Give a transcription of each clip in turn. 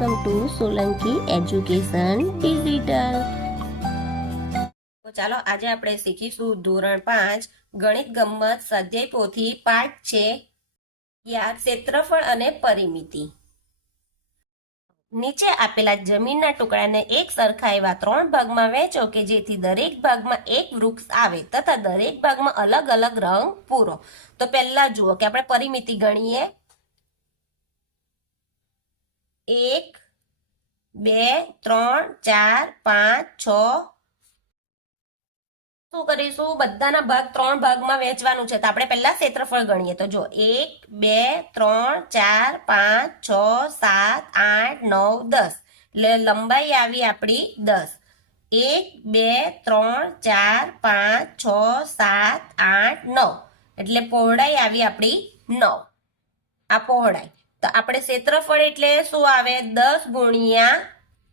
Welcome to Solanki education digital ચાલો આજે આપણે શીખીશું ધોરણ પાંચ, ગણિત ગમ્મત સ્વાધ્યાય પોથી પાઠ છે યાદ ક્ષેત્રફળ અને પરિમિતિ. નીચે આપેલા જમીનના ટુકડાને એક સરખા એવા ત્રણ ભાગમાં વહેંચો કે જેથી દરેક ભાગમાં એક વૃક્ષ આવે તથા દરેક ભાગમાં અલગ અલગ રંગ પૂરો. તો પહેલા જુઓ કે આપણે પરિમિતિ ગણીએ. એક, બે, ત્રણ, ચાર, પાંચ, છ. શું કરીશું? બધાના ભાગ ત્રણ ભાગમાં વહેંચવાનું છે. તો આપણે પહેલા ક્ષેત્રફળ ગણીએ. તો જો એક, બે, ત્રણ, ચાર, પાંચ, છ, સાત, આઠ, નવ, દસ. એટલે લંબાઈ આવી આપણી દસ. એક, બે, ત્રણ, ચાર, પાંચ, છ, સાત, આઠ, નવ. એટલે પહોળાઈ આવી આપણી નવ. આ પહોળાઈ. તો આપણે ક્ષેત્રફળ એટલે શું આવે? દસ ગુણ્યા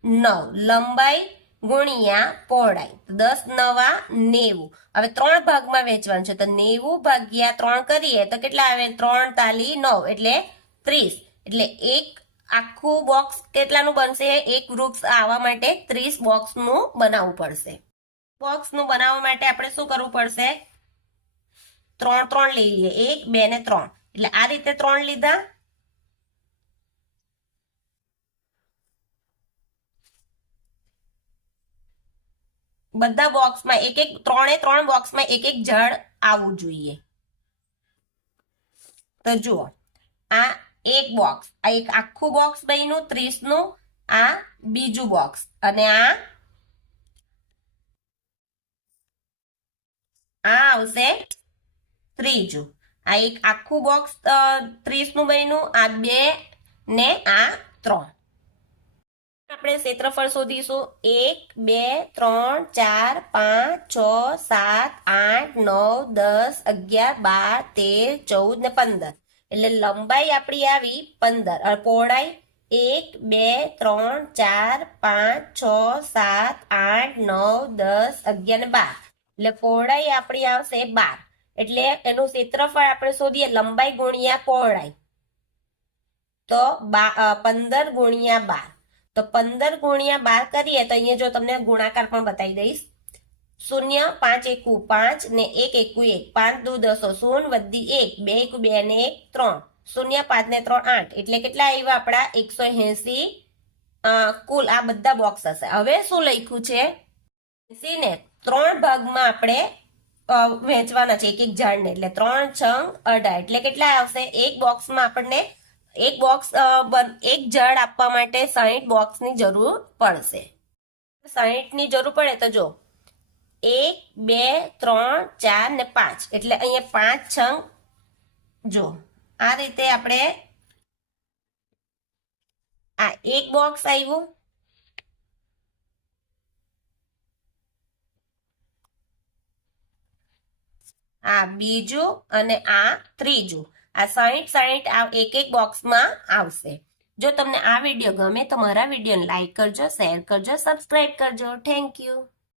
નવ. લંબાઈ ગુણ્યા પહોળાઈ. દસ, નવા, નેવું. હવે ત્રણ ભાગમાં વેચવાનું છે. તો નેવું ભાગ્યા ત્રણ કરીએ તો કેટલા આવે? ત્રણ તાલી નવ એટલે ત્રીસ. એટલે એક આખું બોક્સ કેટલાનું બનશે? એક વૃક્ષ આવવા માટે ત્રીસ બોક્સનું બનાવવું પડશે. બોક્સનું બનાવવા માટે આપણે શું કરવું પડશે? ત્રણ ત્રણ લઈ લઈએ. એક, બે ને ત્રણ. એટલે આ રીતે ત્રણ લીધા. બધા બોક્સમાં એક એક, ત્રણે ત્રણ બોક્સમાં એક એક જળ આવવું જોઈએ. તો જુઓ, આ એક બોક્સ, આ એક આખું બોક્સ બન્યું ત્રીસનું આ બીજું બોક્સ, અને આ આ આવશે ત્રીજું. આ એક આખું બોક્સ ત્રીસનું બન્યું, આ બે ને આ ત્રણ. આપણે ક્ષેત્રફળ શોધીશું. એક, બે, ત્રણ, ચાર, પાંચ, છ, સાત, આઠ, નવ, દસ, અગિયાર, બાર, તેર, ચૌદ ને પંદર. એટલે લંબાઈ આપણી આવી પંદર. પહોળાઈ એક, બે, ત્રણ, ચાર, પાંચ, છ, સાત, આઠ, નવ, દસ, અગિયાર ને બાર. એટલે પહોળાઈ આપણી આવશે બાર. એટલે એનું ક્ષેત્રફળ આપણે શોધીએ લંબાઈ ગુણ્યા પહોળાઈ. તો બા પંદર ગુણ્યા બાર. તો પંદર ગુણ્યા બાર કરીએ તો અહીંયા જો તમને ગુણાકાર પણ બતાવી દઈશ. શૂન્ય પાંચ એકુ પાંચ ને એક એકુ એક. પાંચ દુ દસો શૂન્ય વધી એક. બે એકુ બે ને એક ત્રણ. શૂન્ય પાંચ ને ત્રણ આઠ. એટલે કેટલા આવ્યા આપણા? એકસો એસી. કુલ આ બધા બોક્સ હશે. હવે શું લખ્યું છે? એસી ને ત્રણ ભાગમાં આપણે વહેંચવાના છે એક એક ઝાડને એટલે ત્રણ છંગ અઢાર. એટલે કેટલા આવશે? એક બોક્સમાં આપણને એક બોક્સ એક જળ આપવા માટે સાહીઠ બોક્સની જરૂર પડશે. સાહીઠની જરૂર પડે તો જો, એક, બે, ત્રણ, ચાર ને પાંચ. એટલે અહીંયા પાંચ છંગ, જો, આ રીતે આપણે આ એક બોક્સ આવ્યું આ બીજું અને આ ત્રીજું. આ સાહીઠ સાહીઠ આ એક એક બોક્સમાં આવશે. જો તમને આ વીડિયો ગમે તો મારા વિડીયોને લાઇક કરજો, શેર કરજો, સબસ્ક્રાઈબ કરજો. Thank you